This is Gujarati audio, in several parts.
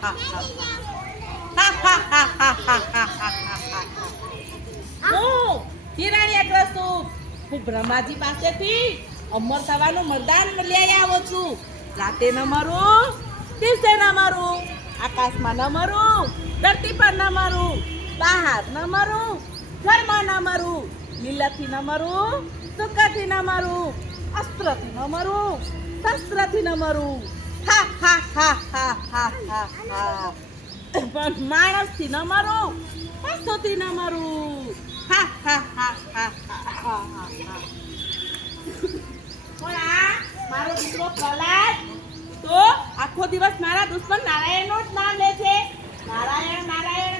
હિરાણી એટલે શું? હું બ્રહ્માજી પાસેથી અમર થવાનું મરદાન લઈ છું. રાતે ન મરું, દિવસે ન મરું, આકાશમાં ન મરું, ધરતી પર ન મારું, બહાર ન મરું, ઘરમાં ન મરું, લીલાથી ન મરું, સુખાથી ન મરું, અસ્ત્રથી ન મરું, શસ્ત્રથી ન મરું. હા હા હા. પણ માણસથી ન મારો પૈસો થી ન મારું. હા હા હા હા હા હા હા. મારો દીકરો પ્રહલાદ, તો આખો દિવસ મારા દુશ્મન નારાયણનું જ નામ લે છે. નારાયણ નારાયણ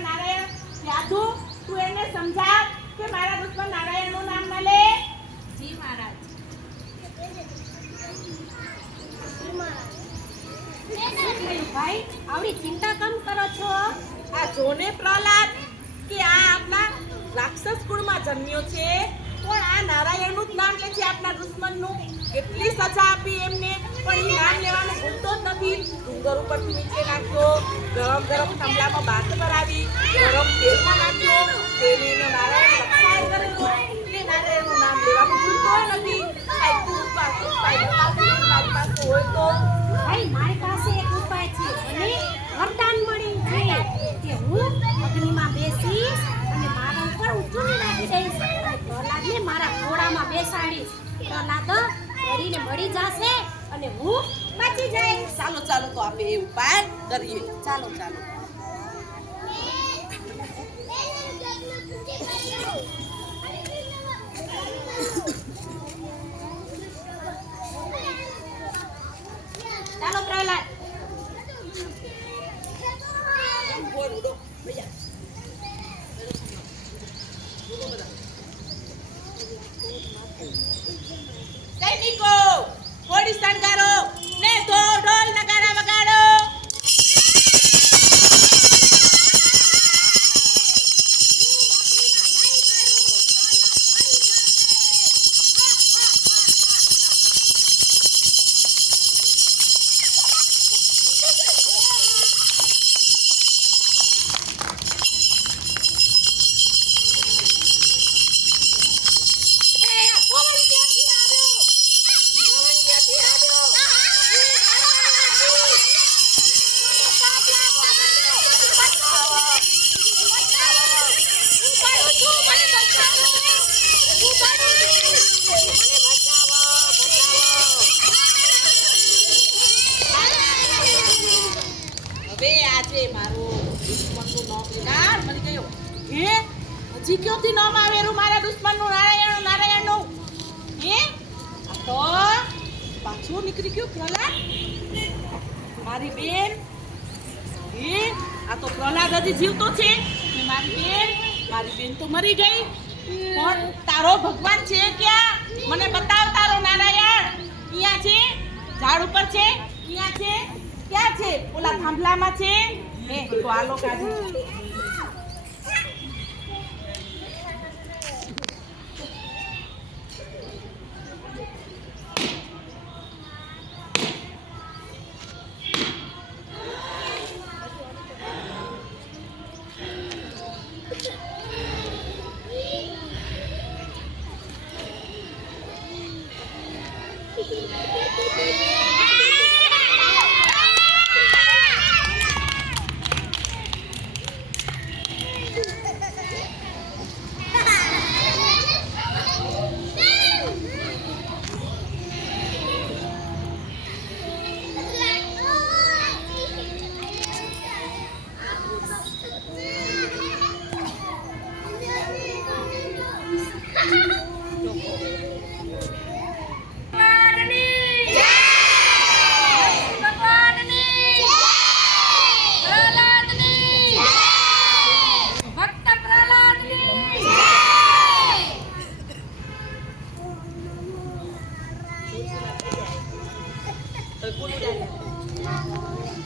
ભાઈ, આવડી ચિંતા કેમ કરો છો? આ જોને પ્રહલાદ, કે આ આપણા રાક્ષસ કુળમાં જન્મ્યો છે. પણ આ નારાયણનું જ નામ લે છે આપણા દુશ્મનનું. એટલી સજા આપી એમને, પણ એ નામ લેવાનું ભૂલતો જ નથી. ડુંગર ઉપરથી નીચે નાખ્યો, ગરમ ગરમ થાંભલામાં ભાત ભરાવી, ગરમ તેલમાં નાખ્યો. તેને એનો નારાયણ લક્ષાય કરેલો એટલે નારાયણનું નામ લેવાનું ભૂલતો નથી. હોય તો ભાઈ મારી પાસે એક ઉપાય છે મને વરદાન મળ્યું છે કે હું અગ્નિમાં બેસીશ અને મારા ઉપર ઊંચું રાખી દઈશ અને પ્રહલાદને મારા ઘોડામાં બેસાડીશ પ્રહલાદ ડરીને મળી જશે અને હું બચી જઈશ. ચાલો ચાલો તો આપણે એ ઉપાય કરીએ. ચાલો ચાલો ચાલો. técnico. હે? હજી ક્યોથી નામ આવેલું મારા દુશ્મનનું નારાયણ નારાયણનું. હે? આ તો પાછું નીકળી ગયું પ્રહલાદ. મારી બેન. હે? આ તો પ્રહલાદ હજી જીવતો છે. મારી બેન મારી બેન તો મરી ગઈ. પણ તારો ભગવાન છે ક્યાં? મને બતાવ તારો નારાયણ. ક્યાં છે? ઝાડ ઉપર છે? ક્યાં છે? ક્યાં છે? ઓલા થાંભલામાં છે? હે, તો આલો કાઢી Ha ha ha! 我是你